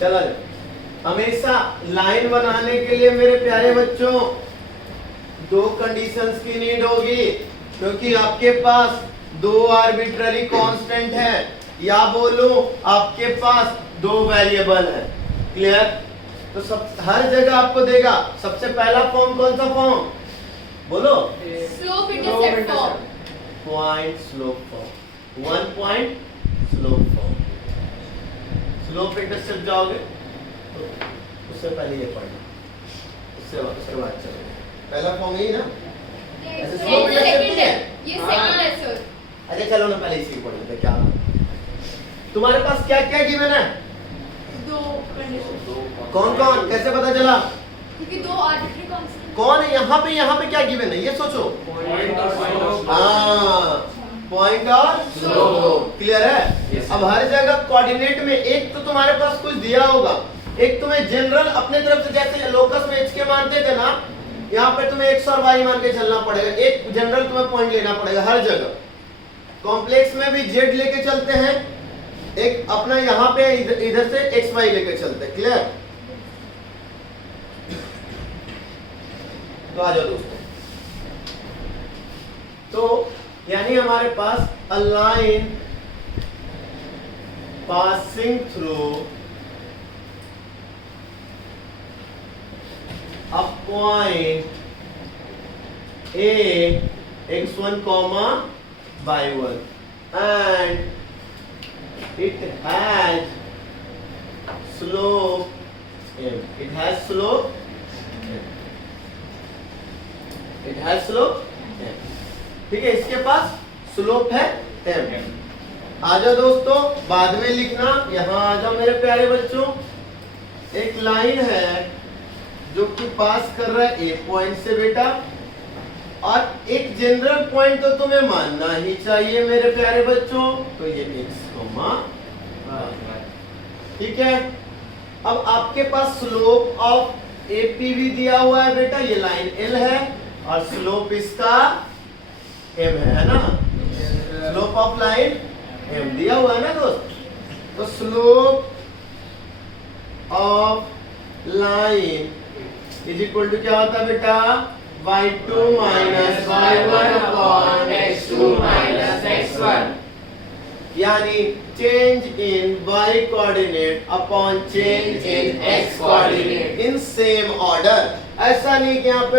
चलो हमेशा लाइन बनाने के लिए मेरे प्यारे बच्चों दो कंडीशंस की नीड होगी, क्योंकि आपके पास दो आर्बिट्ररी कांस्टेंट है या बोलूं आपके पास दो वेरिएबल है। क्लियर? तो सब हर जगह आपको देगा। सबसे पहला फॉर्म कौन सा फॉर्म बोलो? Slope intercept form. Point slope form, one point slope form. Slope intercept जाओगे तो उससे पहले ये पढ़ना, उसके बाद चलेंगे। पहला फॉर्म यही ना? ऐसे स्लोप इंटरसेप्ट है, ये सेकंड है सर। अच्छा चलो ना पहले इसी को पढ़ लेते। क्या तुम्हारे पास क्या क्या गिवन है? दो कंडीशन। कौन कौन, कैसे पता चला? क्योंकि दो आर्बिट्ररी कांस्टेंट। कौन है यहाँ पे क्या गिवन है ये सोचो। हाँ, पॉइंट और स्लोप। क्लियर है? अब हर जगह कोऑर्डिनेट में एक तो तुम्हारे पास कुछ दिया होगा, एक तुम्हें जनरल अपने तरफ से, जैसे लोकस में h के मानते थे ना, यहाँ पे तुम्हें x और y मान के चलना पड़ेगा। एक जनरल तुम्हें पॉइंट लेना पड़ेगा हर जगह। कॉम्प्लेक्स में भी z लेके चलते हैं, एक अपना यहाँ पे इधर से x y लेके चलते हैं। क्लियर? तो आ जाओ दोस्तों। तो यानी हमारे पास a line passing through a point A x1 comma y1 and it has slope m. It has slope m. It has slope m. ठीक है, इसके पास स्लोप है m. आ जाओ दोस्तों, बाद में लिखना। यहाँ आ जाओ मेरे प्यारे बच्चों। एक लाइन है जो कि पास कर रहा है ए पॉइंट से बेटा, और एक जनरल पॉइंट तो तुम्हें मानना ही चाहिए मेरे प्यारे बच्चों, तो ये x, ठीक है। अब आपके पास स्लोप ऑफ एपी भी दिया हुआ है बेटा, ये लाइन एल है और स्लोप इसका एम है ना। स्लोप ऑफ लाइन एम दिया हुआ है ना दोस्त। तो slope of line is equal to क्या होता है बेटा? y2 minus y1 upon x2 minus x1, यानी change in y coordinate upon change in x coordinate in same order. ऐसा नहीं कि यहाँ पे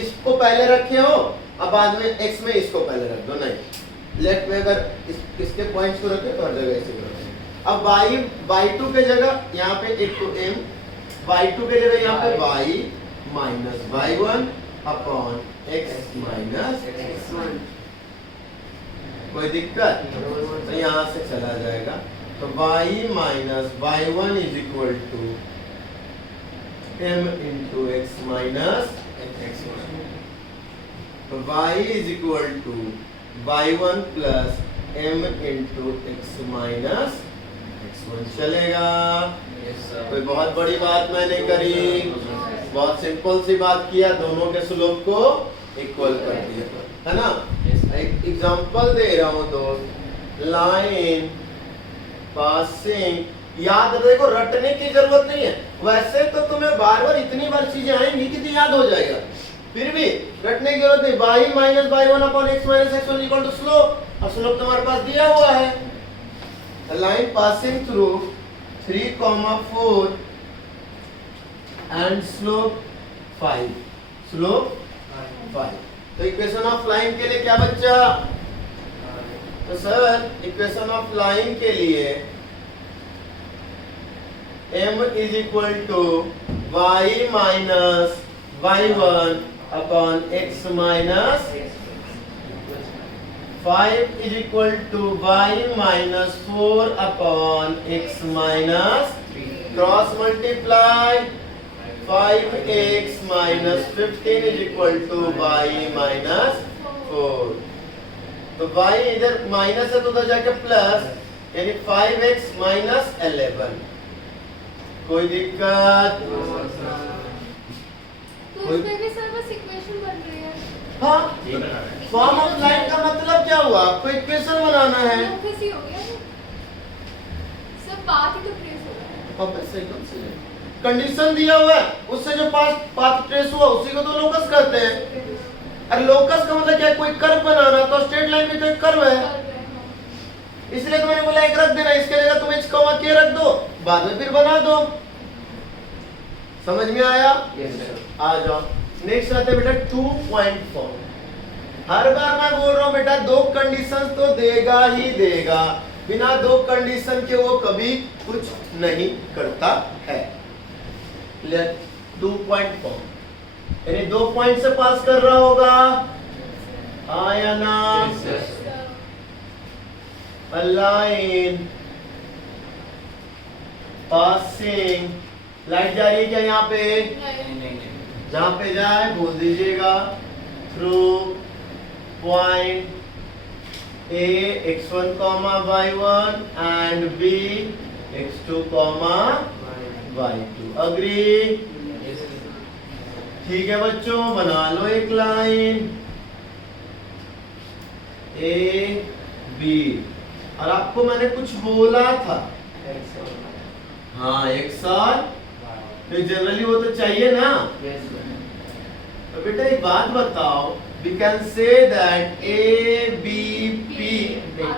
इसको पहले रखे हो अब बाद में x में इसको पहले रख दो, नहीं। लेफ्ट में अगर इसके पॉइंट्स को रखे तो हर जगह इसी को रखें। अब y2 के जगह यहाँ पे एक तो m, y2 के जगह यहाँ पे y minus y1 upon x minus x1। कोई दिक्कत? तो यहाँ से चला जाएगा। तो y minus y1 is equal to m into x minus x1। तो y is equal to y1 plus m into x minus x1 चलेगा। कोई बहुत बड़ी बात मैंने करी, बहुत सिंपल सी बात किया, दोनों के स्लोप को इक्वल कर दिया, है ना। एक एग्जांपल दे रहा हूं दोस्त, लाइन पासिंग, याद देखो रटने की जरूरत नहीं है, वैसे तो तुम्हें बार बार इतनी बार चीजें आएंगी कि तो याद हो जाएगा, फिर भी रटने की जरूरत नहीं। y minus y1 upon x minus x1 equal to slope, और स्लोप तुम्हारे पास दिया हुआ है। Line passing through 3,4 and slope 5, slope 5। तो इक्वेशन ऑफ लाइन के लिए क्या बच्चा? तो सर इक्वेशन ऑफ लाइन के लिए m is equal to y minus y1 upon x minus 5 is equal to y minus 4 upon x minus, cross multiply 5x minus 15 is equal to y minus 4। तो y इधर minus है तो उधर जाके plus, यानी 5x minus 11। कोई दिक्कत? तो इसमें भी सर बस इक्वेशन बन रही है। हाँ, फॉर्म ऑफ लाइन का मतलब क्या हुआ? आपको इक्वेशन बनाना है। लोकस ही हो गया ये। सब पाथ ही तो ट्रेस हो गया। वापस से एकदम से कंडीशन दिया हुआ है, उससे जो पाथ ट्रेस हुआ उसी को तो लोकस कहते हैं। अरे लोकस का मतलब क्या है? कोई कर्व बनाना, तो स्ट्रेट लाइन में तो एक कर्व है, इसलिए तो मैंने बोला एक रख देना, इसके जगह तुम h कॉमा k रख दो, बाद में फिर बना दो। समझ में आया? आ जाओ नेक्स्ट आते हैं बेटा 2.4। हर बार मैं बोल रहा हूं बेटा दो कंडीशंस तो देगा ही देगा, बिना दो कंडीशन के वो कभी कुछ नहीं करता है। 2.4 यानी 2 पॉइंट से पास कर रहा होगा, आया ना? A line passing, लाइट जा रही है क्या यहाँ पे? जहाँ पे जाए बोल दीजिएगा, through point A x1, y1 and B x2, y2। Agree? ठीक है बच्चों, बना लो एक लाइन A B। और आपको मैंने कुछ बोला था, हाँ एक साल, तो जनरली वो तो चाहिए ना। तो बेटा एक बात बताओ, we can say that A B P,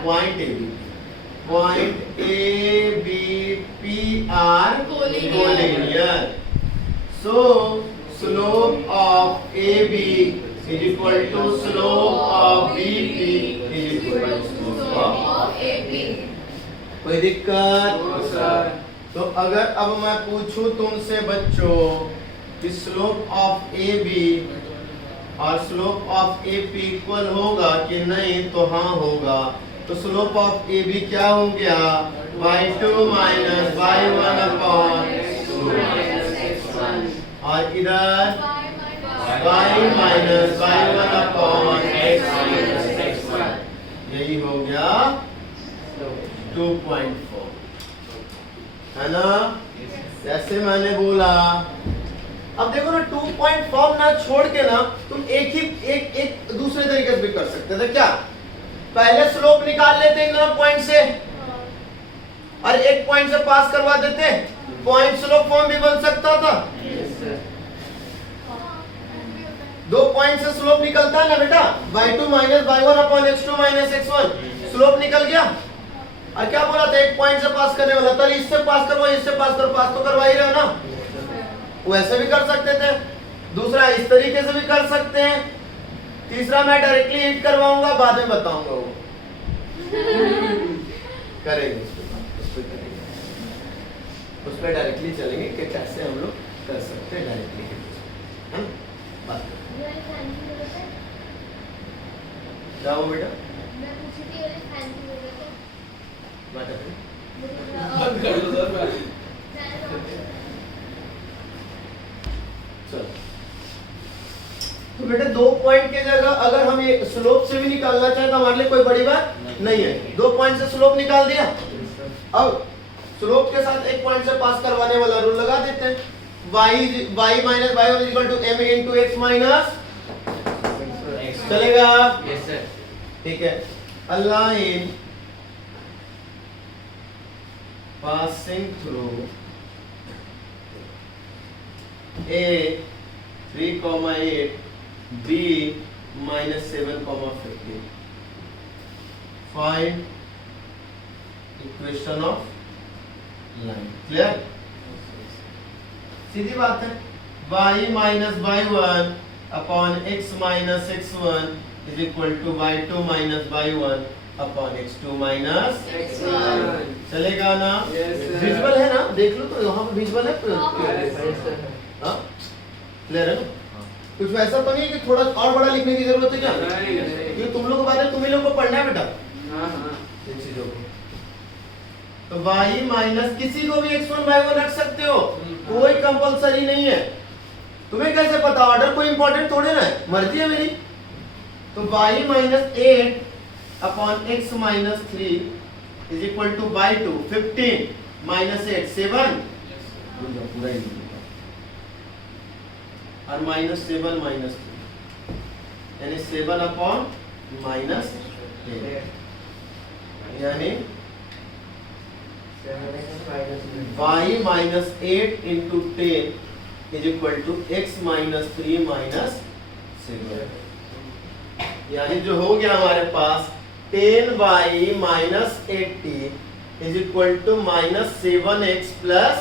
point A B P are collinear, so slope of AB is equal to slope of BP is equal to slope of AB। कोई दिक्कत? तो अगर अब मैं पूछूं तुमसे बच्चों कि स्लोप ऑफ AB और स्लोप ऑफ AP इक्वल होगा कि नहीं, तो हाँ होगा। तो स्लोप ऑफ AB क्या हो गया? y2 minus y1 upon x1, और इधर y minus y1 upon x1, यही हो गया 2.4, है ना? जैसे मैंने बोला, अब देखो ना 2.4 ना छोड़ के ना तुम एक दूसरे तरीके से भी कर सकते थे। क्या? पहले स्लोप निकाल लेते इन दोनों पॉइंट से और एक पॉइंट से पास करवा देते, पॉइंट स्लोप फॉर्म भी बन सकता था। दो पॉइंट से स्लोप निकलता है ना बेटा, y2 minus y1 upon x2 minus x1, slope निकल गया। और क्या बोला था? एक पॉइंट से पास करने वाला, तो इससे पास करवा, इससे पास कर, पास तो करवा ही रहे हो ना। वैसे भी कर सकते थे, दूसरा इस तरीके से भी कर सकते हैं, तीसरा मैं डायरेक्टली हिट करवाऊंगा, बाद में बताऊंगा वो करेंगे, उस पर डायरेक्टली चलेंगे कि कैसे हम लोग कर सकते हैं डायरेक्टली हिट, है ना? बात जाओ बेटा, चलो। तो बेटा दो पॉइंट के जगह अगर हम ये स्लोप से भी निकालना चाहें तो हमारे लिए कोई बड़ी बात नहीं है। दो पॉइंट से स्लोप निकाल दिया, अब स्लोप के साथ एक पॉइंट से पास करवाने वाला रूल लगा देते हैं, y minus y1 is equal to m into x minus, चलेगा? Yes sir. ठीक है। A line passing through A 3,8, B minus 7,15. Find equation of line. Clear? सीधी बात है, y minus y1 upon x minus x1 is equal to y2 minus y1 upon x2 minus x1। चलेगा ना? Yes, sir. Visual है ना? देख लो तो यहाँ पे विजुअल है। हाँ, क्लियर है ना? कुछ वैसा तो नहीं कि थोड़ा और बड़ा लिखने की जरूरत है क्या? नहीं। ये तुम लोग बात है, तुम ही लोग को पढ़ना है बेटा हाँ हाँ। इन चीजों को। तो y माइनस किसी को भी x1 y1 रख सकते हो, कोई कंपलसरी नहीं है। तुम्हें कैसे पता? ऑर्डर कोई इंपॉर्टेंट थोड़े ना है, मर्जी है मेरी। तो y minus 8 upon x minus 3 is equal to y2 15 minus 8 7 पूरा ही और माइनस 7 माइनस 3 यानी 7/-10 यानी y minus 8 into 10 is equal to x minus 3 minus 7। यानी जो हो गया हमारे पास 10y minus 80 is equal to minus 7x plus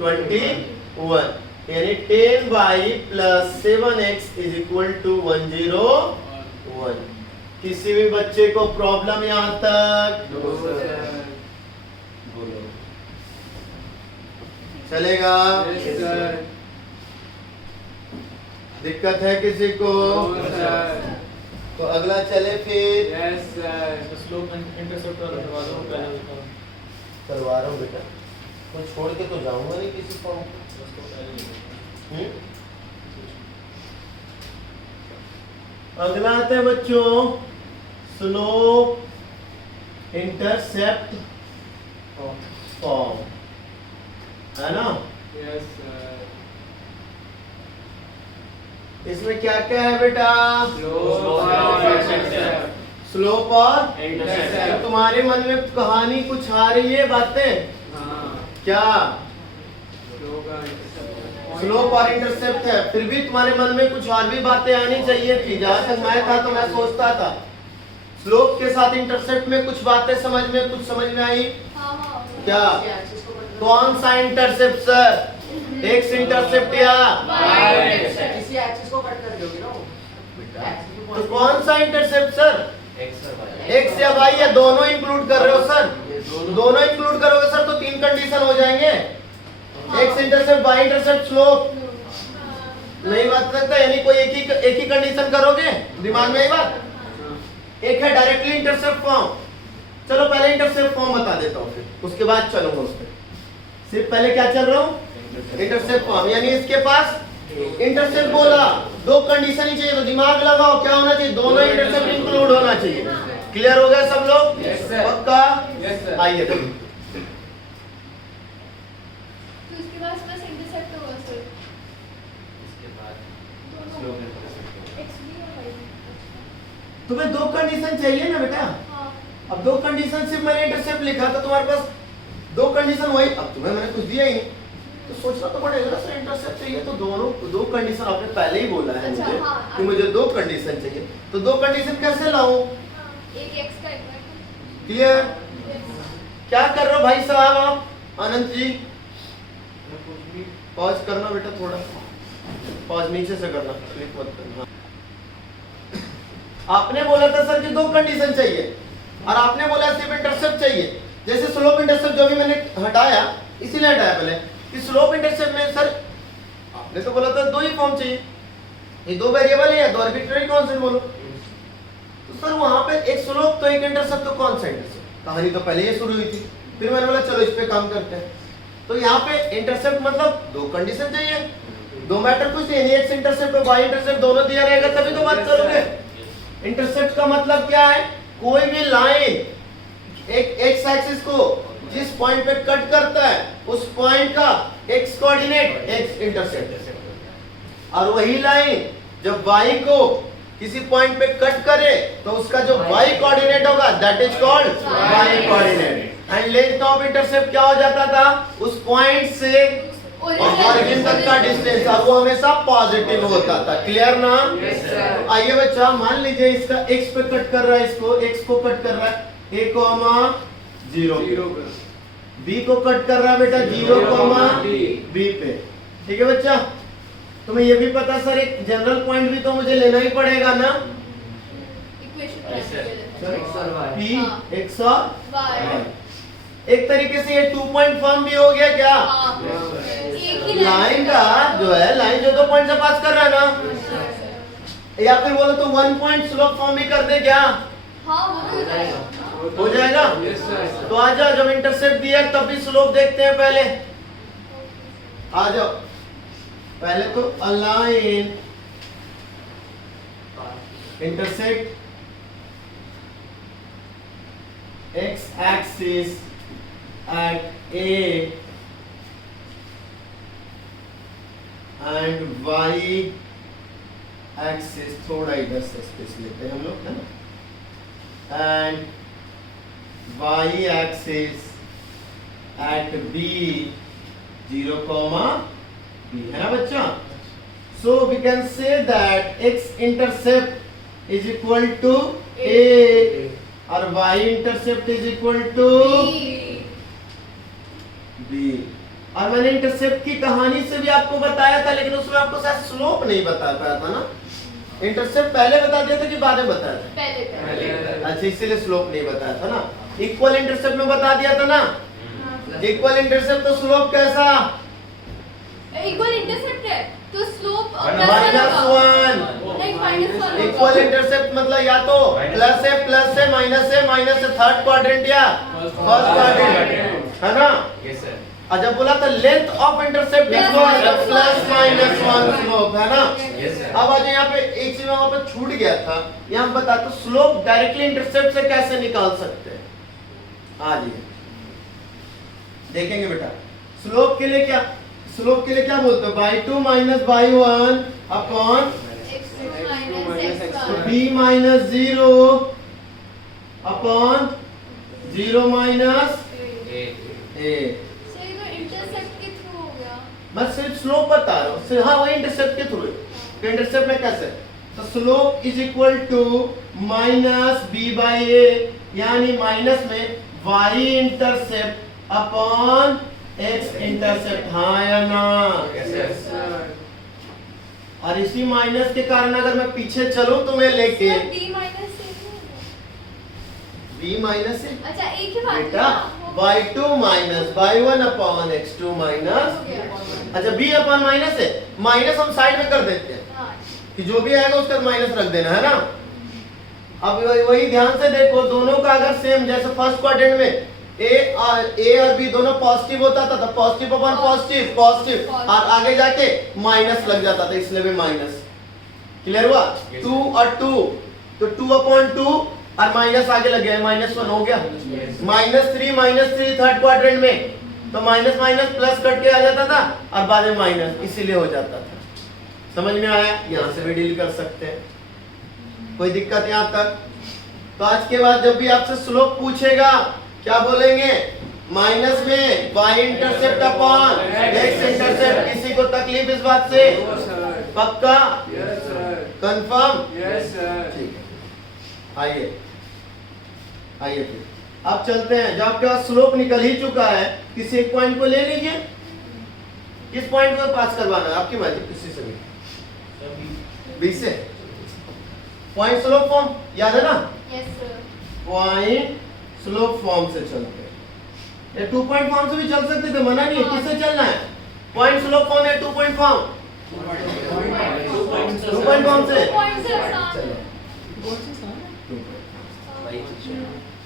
21, यानी 10y plus 7x is equal to 101। किसी भी बच्चे को प्रॉब्लम यहाँ तक? बोलो चलेगा? दिक्कत है किसी को? तो अगला चले फिर। करवा रहा हूँ बेटा, मैं छोड़ के तो जाऊंगा नहीं किसी फॉर्म को। अगला आता है बच्चों स्लोप इंटरसेप्ट फॉर्म, है ना? इसमें क्या क्या है बेटा? स्लोप और इंटरसेप्ट। तुम्हारे मन में कहानी कुछ आ रही है बातें? क्या स्लोप और इंटरसेप्ट है, फिर भी तुम्हारे मन में कुछ और भी बातें आनी चाहिए थी। जहां तक मैं था तो मैं सोचता था स्लोप के साथ इंटरसेप्ट में कुछ बातें कुछ समझ में आई। क्या कौन सा इंटरसेप्ट सर? एक्स इंटरसेप्ट या किसी एक्सिस को कट कर दोगे ना? तो कौन सा इंटरसेप्ट सर? एक्स या वाई या दोनों इंक्लूड कर रहे हो सर? दोनों इंक्लूड करोगे सर तो 3 कंडीशन हो जाएंगे, X intercept Y intercept slope. नहीं बात सकता, यानी कोई एक ही कंडीशन करोगे? दिमाग में ये बात एक है डायरेक्टली इंटरसेप्ट फॉर्म। चलो पहले इंटरसेप्ट फॉर्म बता देता हूँ, फिर उसके बाद चलूंगा उस पर। सिर्फ पहले क्या चल रहा हूँ? Intercept form. यानी इसके पास इंटरसेप्ट बोला, 2 कंडीशन ही चाहिए, तो दिमाग लगाओ क्या होना चाहिए? दोनों इंटरसेप्ट इंक्लूड होना चाहिए। क्लियर हो गया सब लोग? पक्का? आइए तो उसके बाद बस इंटरसेप्ट होगा सर। इसके बाद एक्स भी और वाई भी। तुम्हें 2 कंडीशन चाहिए ना बेटा? हाँ। अब 2 कंडीशन सिर्फ मैंने इंटरसेप्ट लिखा तो तुम्हारे पास 2 कंडीशन वही। अब तुम्हें मैंने कुछ दिया ही नहीं तो सोचना तो पड़ेगा ना सर, इंटरसेप्ट चाहिए तो दोनों 2 कंडीशन आपने पहले ही बोला है अच्छा, मुझे हाँ, कि मुझे 2 कंडीशन चाहिए, तो 2 कंडीशन कैसे लाऊं? एक एक्स का एक वाई का। क्लियर? क्या कर रहे हो भाई साहब आप? आनंद जी पॉज करना बेटा, थोड़ा पॉज नीचे से करना, क्लिक मत करना। आपने बोला था सर कि 2 कंडीशन चाहिए और आपने बोला सिर्फ इंटरसेप्ट चाहिए। जैसे स्लोप इंटरसेप्ट जो भी मैंने हटाया, इसीलिए हटाया पहले कि स्लोप इंटरसेप्ट में सर आपने तो बोला था 2 ही फॉर्म चाहिए, ये 2 वेरिएबल है या 2 आर्बिट्रेरी कांस्टेंट बोलो। तो सर वहां पे एक स्लोप तो एक इंटरसेप्ट, तो कौन सा इंटरसेप्ट? कहानी तो पहले ही शुरू हुई थी। फिर मैंने बोला चलो इस पे काम करते हैं। तो यहाँ पे इंटरसेप्ट मतलब 2 कंडीशन चाहिए, 2 मैटर कुछ नहीं, एक्स इंटरसेप्ट और वाई इंटरसेप्ट दोनों दिया रहेगा तभी तो बात करोगे। इंटरसेप्ट का मतलब क्या है? कोई भी लाइन एक एक्स एक्सिस को जिस पॉइंट पे कट करता है उस पॉइंट का एक्स कोऑर्डिनेट एक्स इंटरसेप्ट, और वही लाइन जब वाई को किसी पॉइंट पे कट करे तो उसका जो वाई कोऑर्डिनेट होगा that is called Y coordinate. And length of intercept क्या हो जाता था? उस पॉइंट से ओरिजिन तक का डिस्टेंस, और वो हमेशा पॉजिटिव होता था। क्लियर ना? आइए बच्चा, मान लीजिए इसका x पे कट कर रहा है, इसको x को कट कर रहा है a,0, b को कट कर रहा है बेटा 0,b पे। ठीक है बच्चा? तुम्हें ये भी पता सर एक जनरल पॉइंट भी तो मुझे लेना ही पड़ेगा ना? इक्वेशन p हाँ। x और वाई। y। एक तरीके से ये 2 पॉइंट फॉर्म भी हो गया क्या? हाँ। एक ही लाइन का जो है, लाइन जो 2 पॉइंट से पास कर रहा है ना, या फिर बोलो तो 1 पॉइंट स्लोप फॉर्म भी कर दे क्या? हाँ वो भी हो जाएगा। हो जाएगा? तो आ जाओ, जब इंटरसेप्ट दिया तब भी स्लोप देखते हैं पहले। आ जाओ, पहले तो align intersect x axis at A and y axis थोड़ा इधर से स्पेस लेते हैं हम लोग, है ना, and Y axis at B 0, B, है ना बच्चा। So we can say that X intercept is equal to A और Y intercept is equal to B. और मैंने इंटरसेप्ट की कहानी से भी आपको बताया था, लेकिन उसमें आपको शायद स्लोप नहीं बता पाया था ना। इंटरसेप्ट पहले बता दिया था कि बाद में बताया था? पहले। अच्छा, इसीलिए स्लोप नहीं बताया था ना। इक्वल इंटरसेप्ट में बता दिया था ना। इक्वल इंटरसेप्ट तो स्लोप कैसा? इक्वल इंटरसेप्ट है तो स्लोप -1। नहीं -1। इक्वल इंटरसेप्ट मतलब या तो प्लस है, माइनस है, थर्ड क्वाड्रेंट या फर्स्ट क्वाड्रेंट, है ना। Yes sir. और जब बोला था length of intercept equal +-1 slope, है ना। Yes sir. अब आज यहाँ पे एक चीज वहां पर छूट गया था, यहाँ बता तो स्लोप डायरेक्टली इंटरसेप्ट से कैसे निकाल सकते हैं। आज ये देखेंगे बेटा। स्लोप के लिए क्या बोलते हो? y2 - y1 upon b - 0 upon 0 - a। Intercept के थ्रू हो गया। मैं सिर्फ स्लोप बता रहा हूँ। हाँ, वही इंटरसेप्ट के थ्रू है। तो इंटरसेप्ट में कैसे? तो slope is equal to -b/a, यानी माइनस में y intercept upon x intercept, हाँ या ना। Yes sir. और इसी माइनस के कारण अगर मैं पीछे चलूं तुम्हें लेके सर, d माइनस से b माइनस से, अच्छा एक ही बात बेटा y2 - y1 upon x2 minus, अच्छा b अपॉन माइनस है, माइनस हम साइड में कर देते हैं हाँ। कि जो भी आएगा उसका माइनस रख देना, है ना। अब वही ध्यान से देखो, दोनों का अगर सेम, जैसे फर्स्ट क्वाड्रेंट में ए और बी दोनों पॉजिटिव होता था तो पॉजिटिव अपॉन पॉजिटिव और आगे जाके माइनस लग जाता था, इसलिए भी माइनस। क्लियर हुआ? 2 और 2 तो 2 अपॉन 2 और माइनस आगे लग गया, -1 हो गया। -3 थर्ड क्वाड्रेंट में तो माइनस प्लस कट के आ जाता था और बाद में माइनस, इसीलिए हो जाता था। समझ में आया? यहाँ से भी डील कर सकते हैं, कोई दिक्कत यहाँ तक? तो आज के बाद जब भी आपसे स्लोप पूछेगा क्या बोलेंगे? माइनस में y intercept upon x intercept. किसी को तकलीफ इस बात से? पक्का? कंफर्म? ठीक है, आइए फिर अब चलते हैं। जब आपके पास स्लोप निकल ही चुका है, किसी एक पॉइंट को ले लीजिए। किस पॉइंट को पास करवाना है आपकी मर्जी, किसी से भी, बी से। पॉइंट स्लोप फॉर्म याद है ना? Yes sir. Point slope form से चलते हैं, ये 2 पॉइंट फॉर्म से भी चल सकते थे, मना नहीं है। किससे चलना है? पॉइंट स्लोप फॉर्म या 2 पॉइंट फॉर्म? 2 पॉइंट फॉर्म से। पॉइंट से आसान है।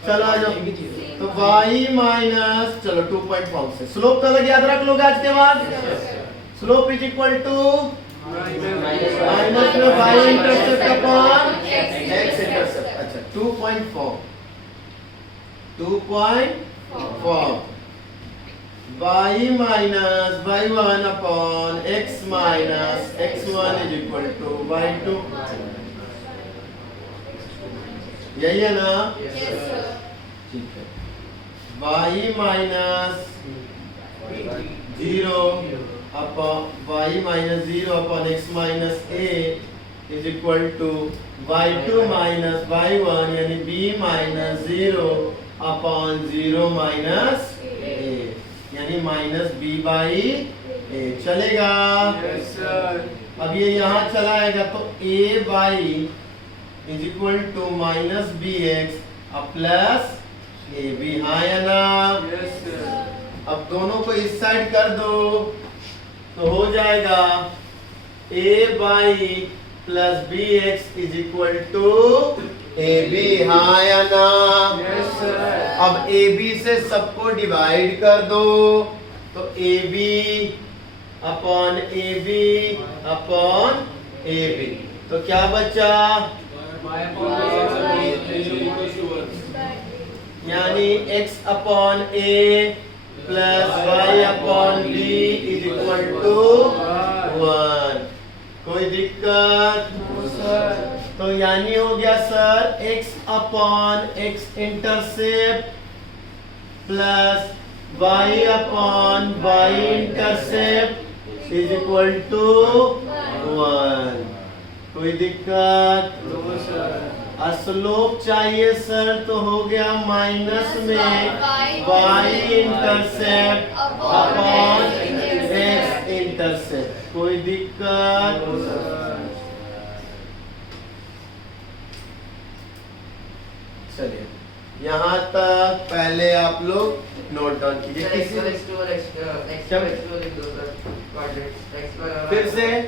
चलो आ जाओ। तो y माइनस, चलो 2 पॉइंट फॉर्म से स्लोप तो अलग याद रख लोगे आज के बाद। Slope is equal to minus में y intercept upon x intercept. अच्छा, 2 point form y minus y1 upon x minus x1 is equal to y2। यही है ना? Yes sir. ठीक है। y minus 0 upon x minus a is equal to y2 minus y1, यानी b minus 0 upon 0 minus a, यानी minus b/a। चलेगा? अब ये यहाँ चला आएगा तो a/, is equal to minus bx plus ab, हाँ या ना? अब दोनों को इस साइड कर दो तो हो जाएगा a/, plus bx is equal to ab, हाँ या ना? अब ab से सबको डिवाइड कर दो तो ab अपॉन ab, तो क्या बचा? यानी x upon a plus y upon b is equal to 1। कोई दिक्कत? No sir. तो यानी हो गया sir x upon x intercept plus y upon y intercept is equal to 1। कोई दिक्कत? No sir. स्लोप चाहिए सर तो हो गया माइनस में y intercept upon x intercept. कोई दिक्कत? No sir. चलिए यहाँ तक पहले आप लोग नोट डाउन कीजिए।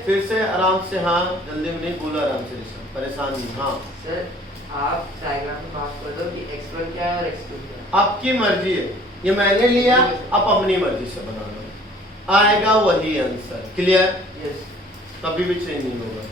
फिर से आराम से, हाँ जल्दी में नहीं, बोलो आराम से, परेशान नहीं। हाँ सर आप डायग्राम में मार्क कर दो कि x1 क्या है और x2 क्या है। आपकी मर्जी है, ये मैंने लिया, आप अपनी मर्जी से बना लो, आएगा वही आंसर। क्लियर? यस। कभी भी चेंज नहीं होगा।